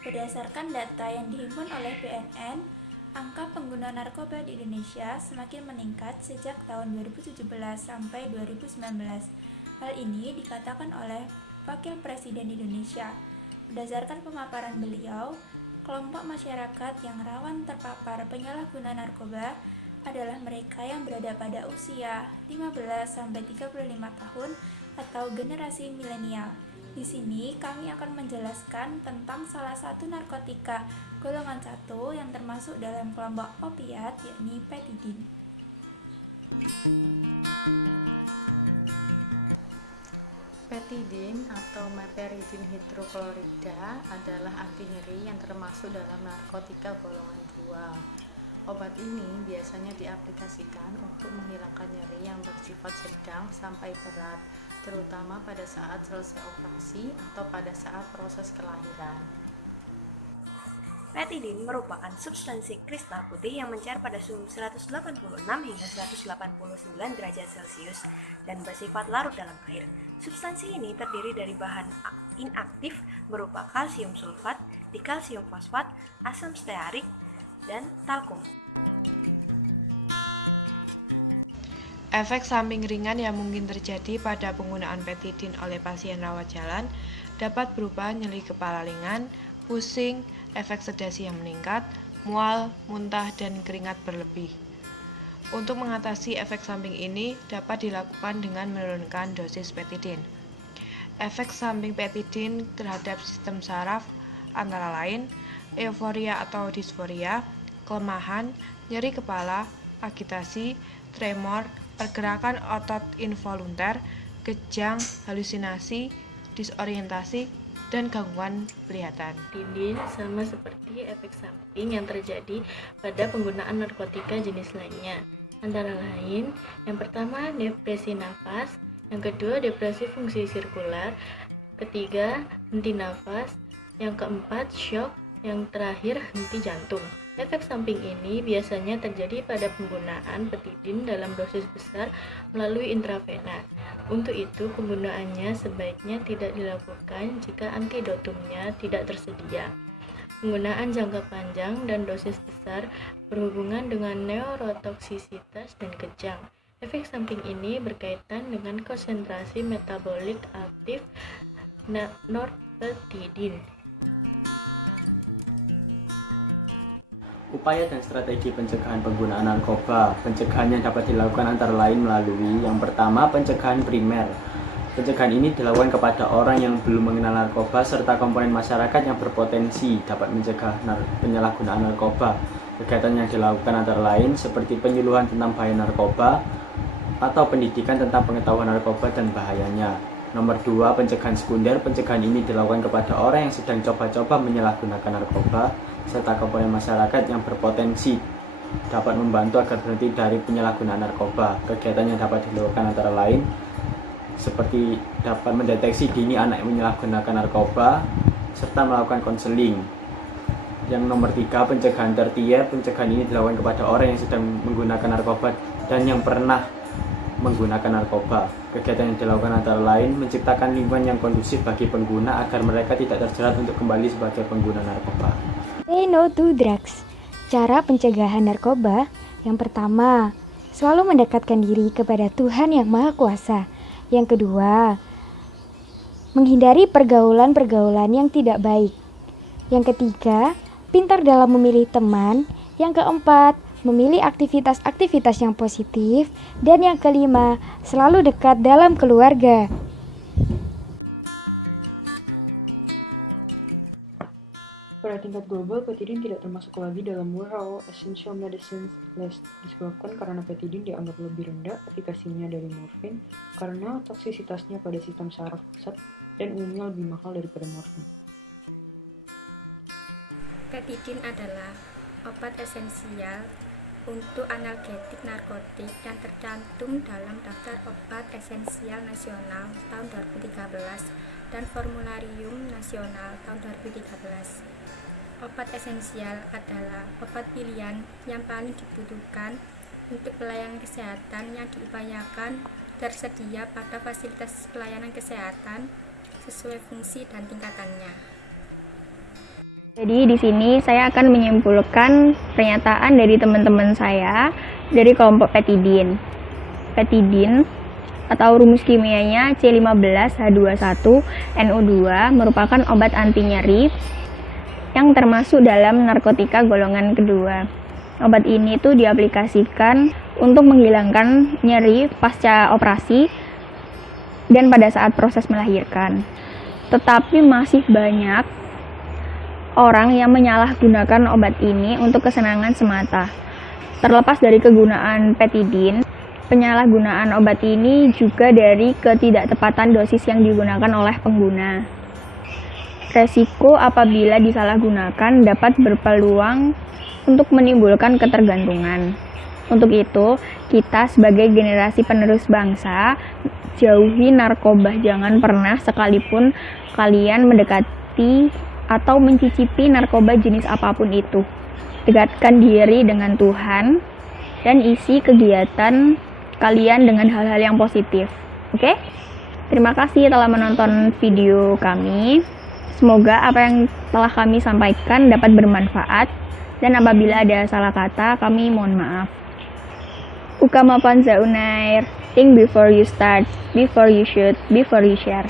Berdasarkan data yang dihimpun oleh BNN, angka pengguna narkoba di Indonesia semakin meningkat sejak tahun 2017 sampai 2019. Hal ini dikatakan oleh Wakil Presiden Indonesia. Berdasarkan pemaparan beliau, kelompok masyarakat yang rawan terpapar penyalahguna narkoba adalah mereka yang berada pada usia 15-35 tahun atau generasi milenial. Di sini kami akan menjelaskan tentang salah satu narkotika golongan 1 yang termasuk dalam kelompok opiat, yakni petidin. Petidin atau meperidin hidroklorida adalah anti nyeri yang termasuk dalam narkotika golongan 2. Obat ini biasanya diaplikasikan untuk menghilangkan nyeri yang bersifat sedang sampai berat, terutama pada saat selesai operasi atau pada saat proses kelahiran. Petidin merupakan substansi kristal putih yang mencair pada suhu 186 hingga 189 derajat Celcius dan bersifat larut dalam air. Substansi ini terdiri dari bahan inaktif berupa kalsium sulfat, dikalsium fosfat, asam stearik, dan talkum. Efek samping ringan yang mungkin terjadi pada penggunaan petidin oleh pasien rawat jalan dapat berupa nyeri kepala ringan, pusing, efek sedasi yang meningkat, mual, muntah, dan keringat berlebih. Untuk mengatasi efek samping ini dapat dilakukan dengan menurunkan dosis petidin. Efek samping petidin terhadap sistem saraf antara lain euforia atau disforia, kelemahan, nyeri kepala, agitasi, tremor, pergerakan otot involunter, kejang, halusinasi, disorientasi, dan gangguan penglihatan. Petidin sama seperti efek samping yang terjadi pada penggunaan narkotika jenis lainnya. Antara lain, yang pertama depresi nafas, yang kedua depresi fungsi sirkular, ketiga henti nafas, yang keempat shock, yang terakhir henti jantung. Efek samping ini biasanya terjadi pada penggunaan petidin dalam dosis besar melalui intravena. Untuk itu, penggunaannya sebaiknya tidak dilakukan jika antidotumnya tidak tersedia. Penggunaan jangka panjang dan dosis besar berhubungan dengan neurotoksisitas dan kejang. Efek samping ini berkaitan dengan konsentrasi metabolik aktif norpetidin. Upaya dan strategi pencegahan penggunaan narkoba. Pencegahan yang dapat dilakukan antara lain melalui yang pertama, pencegahan primer. Pencegahan ini dilakukan kepada orang yang belum mengenal narkoba serta komponen masyarakat yang berpotensi dapat mencegah penyalahgunaan narkoba. Kegiatan yang dilakukan antara lain seperti penyuluhan tentang bahaya narkoba atau pendidikan tentang pengetahuan narkoba dan bahayanya. Nomor 2, pencegahan sekunder. Pencegahan ini dilakukan kepada orang yang sedang coba-coba menyalahgunakan narkoba serta komponen masyarakat yang berpotensi dapat membantu agar berhenti dari penyalahgunaan narkoba. Kegiatan yang dapat dilakukan antara lain seperti dapat mendeteksi dini anak yang menyalahgunakan narkoba serta melakukan konseling. Yang nomor 3, pencegahan tertier. Pencegahan ini dilakukan kepada orang yang sedang menggunakan narkoba dan yang pernah menggunakan narkoba. Kegiatan yang dilakukan antara lain menciptakan lingkungan yang kondusif bagi pengguna agar mereka tidak terjerat untuk kembali sebagai pengguna narkoba. Say no to drugs. Cara pencegahan narkoba. Yang pertama, selalu mendekatkan diri kepada Tuhan yang Maha Kuasa. Yang kedua, menghindari pergaulan-pergaulan yang tidak baik. Yang ketiga, pintar dalam memilih teman. Yang keempat, memilih aktivitas-aktivitas yang positif. Dan yang kelima, selalu dekat dalam keluarga. Pada tingkat global, petidin tidak termasuk lagi dalam WHO Essential Medicines List disebabkan karena petidin dianggap lebih rendah efikasinya dari morfin karena toksisitasnya pada sistem saraf pusat dan umumnya lebih mahal daripada morfin. Petidin adalah obat esensial untuk analgetik narkotik yang tercantum dalam daftar obat esensial nasional tahun 2013 dan formularium nasional tahun 2013. Obat esensial adalah obat pilihan yang paling dibutuhkan untuk pelayanan kesehatan yang diupayakan tersedia pada fasilitas pelayanan kesehatan sesuai fungsi dan tingkatannya. Jadi di sini saya akan menyimpulkan pernyataan dari teman-teman saya dari kelompok petidin. Petidin atau rumus kimianya C15H21NO2 merupakan obat anti nyeri yang termasuk dalam narkotika golongan kedua. Obat ini tuh diaplikasikan untuk menghilangkan nyeri pasca operasi dan pada saat proses melahirkan. Tetapi masih banyak orang yang menyalahgunakan obat ini untuk kesenangan semata. Terlepas dari kegunaan petidin, penyalahgunaan obat ini juga dari ketidaktepatan dosis yang digunakan oleh pengguna. Resiko apabila disalahgunakan dapat berpeluang untuk menimbulkan ketergantungan. Untuk itu, kita sebagai generasi penerus bangsa, jauhi narkoba. Jangan pernah sekalipun kalian mendekati atau mencicipi narkoba jenis apapun itu. Dekatkan diri dengan Tuhan dan isi kegiatan kalian dengan hal-hal yang positif. Oke? Terima kasih telah menonton video kami. Semoga apa yang telah kami sampaikan dapat bermanfaat, dan apabila ada salah kata, kami mohon maaf. Ukama panza unair, think before you start, before you shoot, before you share.